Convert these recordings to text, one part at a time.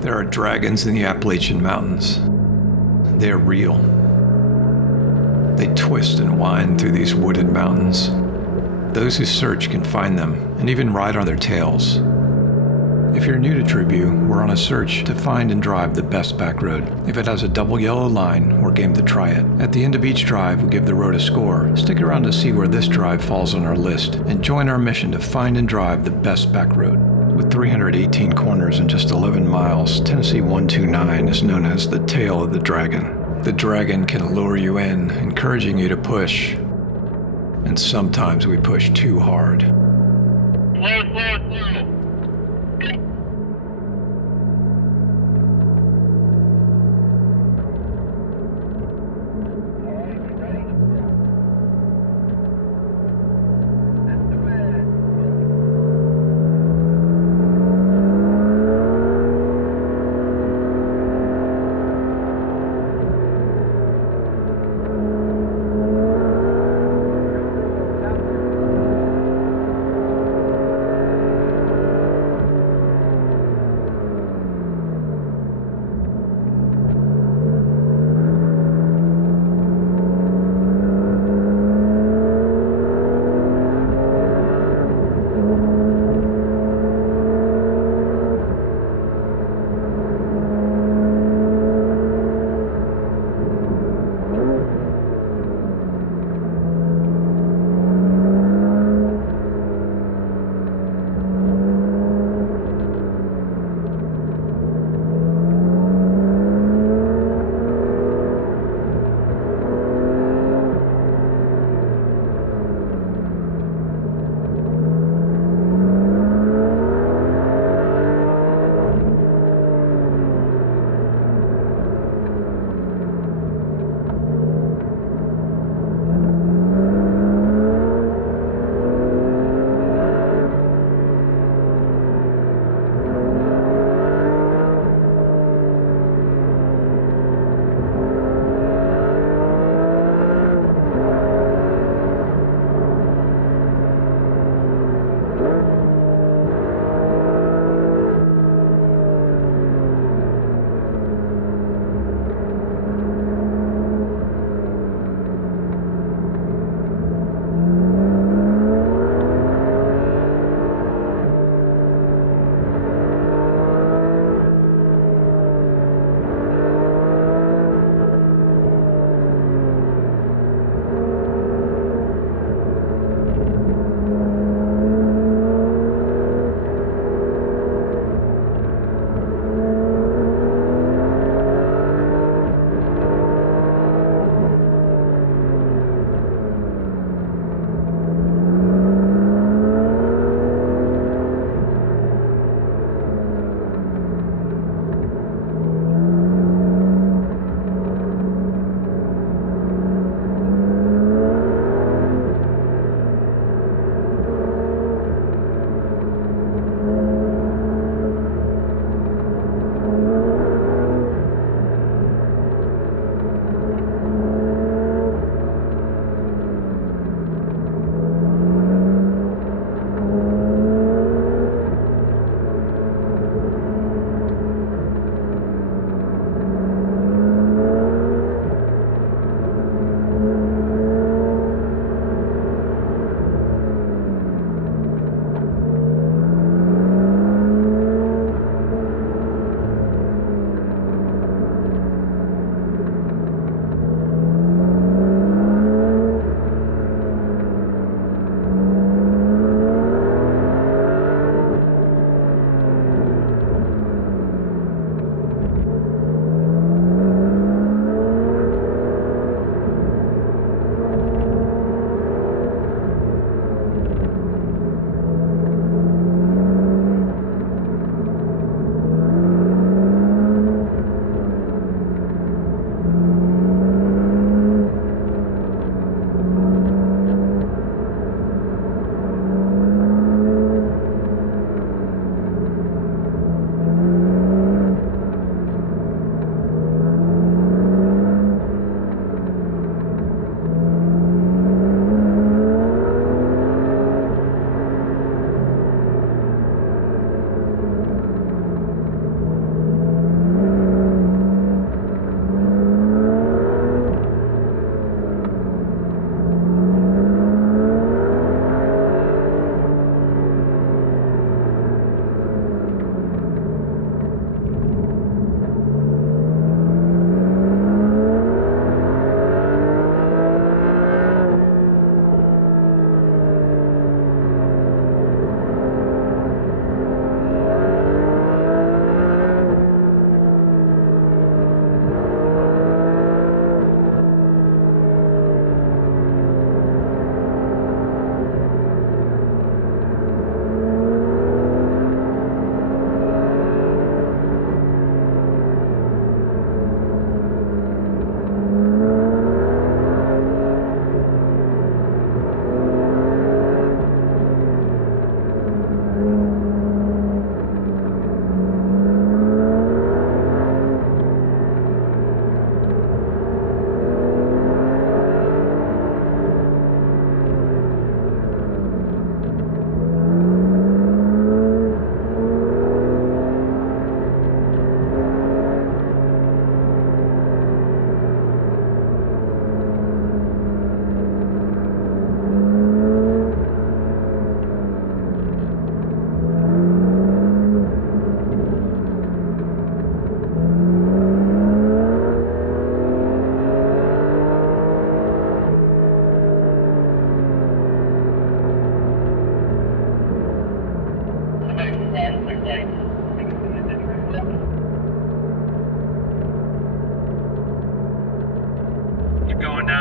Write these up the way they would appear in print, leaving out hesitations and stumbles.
There are dragons in the Appalachian Mountains. They are real. They twist and wind through these wooded mountains. Those who search can find them and even ride on their tails. If you're new to Tribune, we're on a search to find and drive the best back road. If it has a double yellow line, we're game to try it. At the end of each drive, we give the road a score. Stick around to see where this drive falls on our list and join our mission to find and drive the best back road. With 318 corners and just 11 miles, Tennessee 129 is known as the tail of the dragon. The dragon can lure you in, encouraging you to push. And sometimes we push too hard.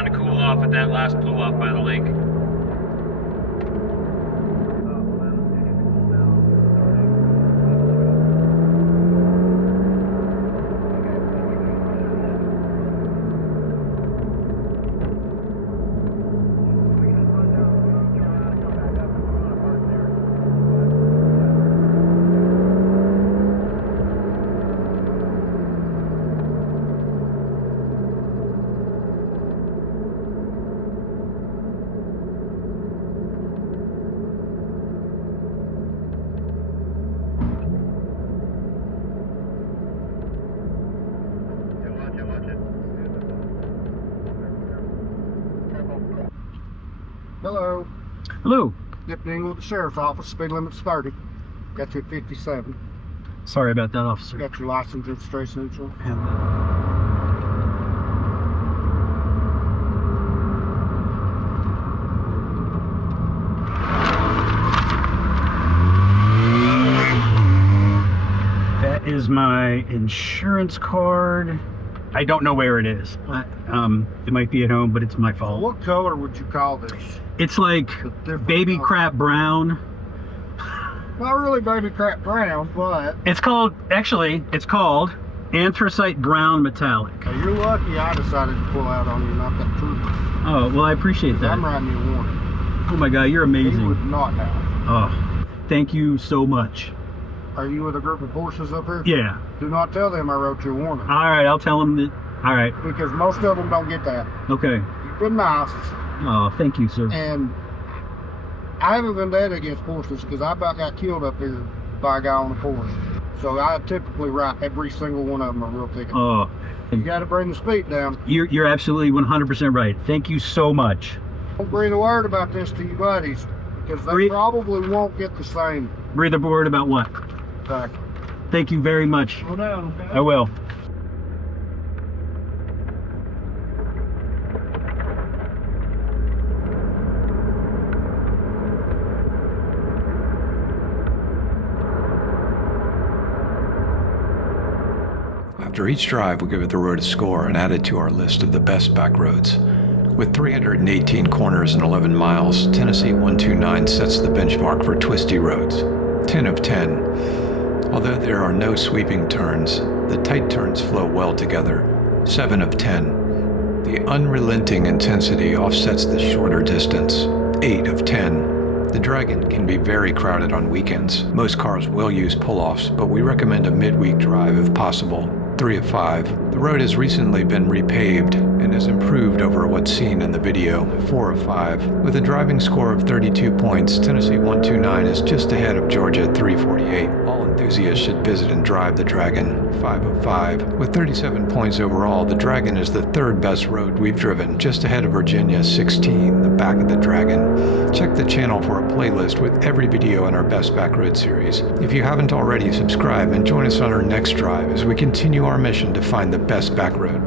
to cool off at that last pull off by the lake. Hello. Hello. Deputy Inglewood Sheriff's Office, speed limit's 30. Got you at 57. Sorry about that, officer. Got your license, registration, info. That is my insurance card. I don't know where it is. It might be at home, but it's my fault. What color would you call this? It's like baby crap brown. Not really baby crap brown, but It's called anthracite brown metallic. you're lucky I decided to pull out on you, not that trooper. Oh, well, I appreciate that. I'm writing you a warning. Oh my God, you're He amazing. would not have. Oh, thank you so much. Are you with a group of Porsches up here? Yeah. Do not tell them I wrote you a warning. All right, I'll tell him that. All right. Because most of them don't get that. Okay. You've been nice. Oh, thank you, sir. And I have a vendetta against Porsches because I about got killed up here by a guy on a Porsche. So I typically write every single one of them a real ticket. Oh, You got to bring the speed down. you're absolutely 100% right. Thank you so much. Don't breathe a word about this to your buddies because they probably won't get the same. Breathe a word about what? Back. Thank you very much. Slow down, okay? I will. After each drive, we give the road a score and add it to our list of the best back roads. With 318 corners and 11 miles, Tennessee 129 sets the benchmark for twisty roads. 10 of 10. Although there are no sweeping turns, the tight turns flow well together. 7 of 10. The unrelenting intensity offsets the shorter distance. 8 of 10. The Dragon can be very crowded on weekends. Most cars will use pull-offs, but we recommend a midweek drive if possible. 3 of 5. The road has recently been repaved and has improved over what's seen in the video. 4 of 5. With a driving score of 32 points, Tennessee 129 is just ahead of Georgia at 348. All enthusiasts should visit and drive the Dragon. 5 of 5. With 37 points overall, the Dragon is the third best road we've driven, just ahead of Virginia 16, the back of the Dragon. Check the channel for a playlist with every video in our Best Back Road series. If you haven't already, subscribe and join us on our next drive as we continue our mission to find the best back road.